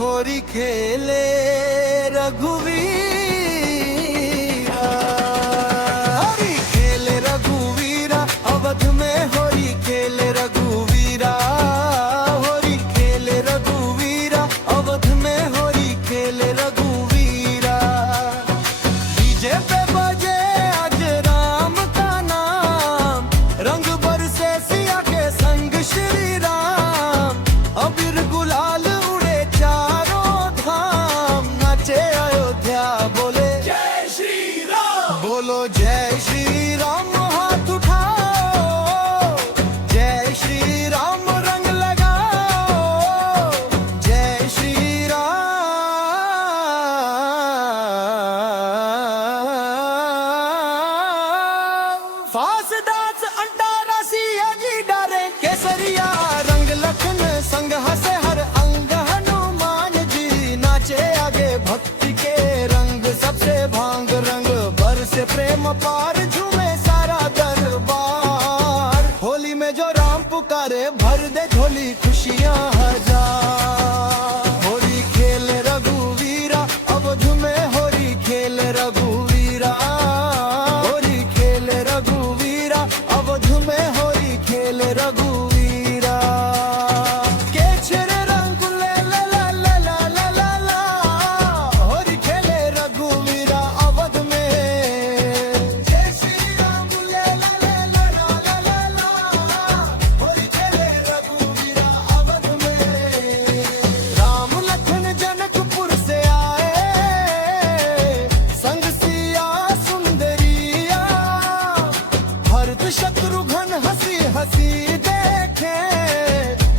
होरी खेले रघुवीरा, होरी खेले रघुवीरा, अवध में होरी खेले रघुवीरा, होरी खेले रघुवीरा, अवध में होरी खेले रघुवीरा। डीजे पे बजे आज राम का नाम, रंग बरसे सिया के संग श्री राम, अबीर गुलाल उड़े चारों धाम, नाचे अयोध्या बोले जय श्री राम, बोलो जय श्री राम, हाथ उठाओ, जय श्री राम रंग लगाओ, जय श्री राम। फासदास अंटारा सिया जी डारे केसरिया रंग, लखन संग हंसे हर अंग, हनुमान जी नाचे आगे भक्ति के रंग, सबसे भांग रंग बरसे प्रेम पार, झूमे सारा दरबार। होली में जो राम पुकारे भर दे झोली खुशियां हजार। होली खेले रघुवीरा, अवध में होली खेले रघुवीरा, होली खेले रघुवीरा, अवध में होली खेले रघुवीरा। के छेरे रंग ले ला ला ला ला ला ला ला, होली खेले रघुवीरा अवध में। जय श्री राम ले ला ला ला ला ला ला, होली खेले रघुवीरा अवध में। राम लखन जनकपुर से आए, संग सिया सुंदरिया, भरत शत्रुघ्न हंसी हंसी देखे,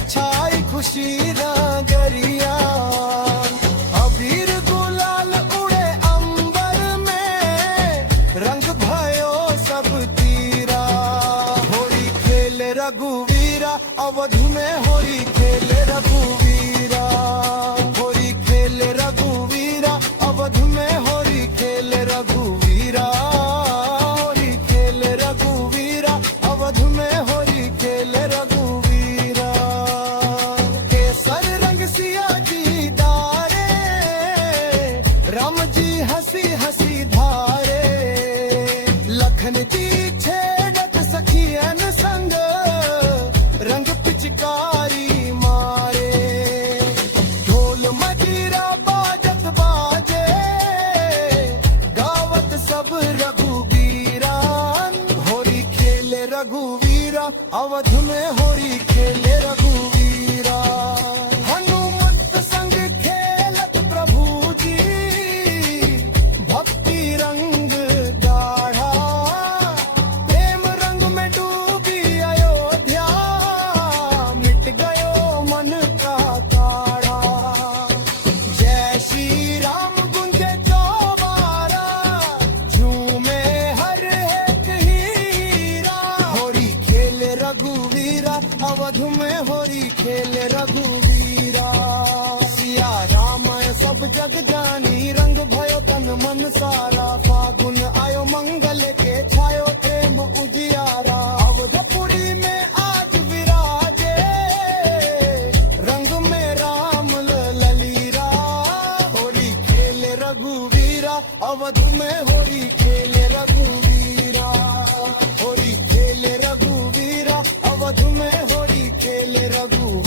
छाई खुशी नगरिया। अबीर गुलाल उड़े अंबर में, रंग भयो सब तीरा। होली खेले रघुवीरा, अवध में होली खेले रघुवीरा, होली खेले रघुवीरा, अवध में होली खेले रघुवीरा, होली खेले रघुवीरा, अवध में होली खेले रघुवीरा। केसर रंग सिया जी दारे, राम जी हंसी हंसी धारे, लखन जी छेड़त सखियन संग, रंग पिचकारी मारे। ढोल मजीरा बाजत बाजे, गावत सब रघुवीरान, होली खेले रघुवीरा, अवध में होली खेले रघुवीरा। हनुमत संग खेलत प्रभु जी, भक्ति रंग गाढ़ा, प्रेम रंग में डूबी अयोध्या, मिट गयो मन का काढ़ा। जय श्री राम गुंजे चौबारा, झूमे हर एक हीरा। होली खेले रघुवीरा, अवध में होली खेले रघुवीरा। सिया राम सब जग जानी, रंग भयो तन मन सारा, फागुन आयो मंगल के छायो प्रेम उजियारा। अवधपुरी में आज विराजे, रंग में राम ललीरा। होली खेले रघुवीरा, अवध में होली खेले रघुवीरा, होली खेले रघुवीरा, अवध में होली खेले रघु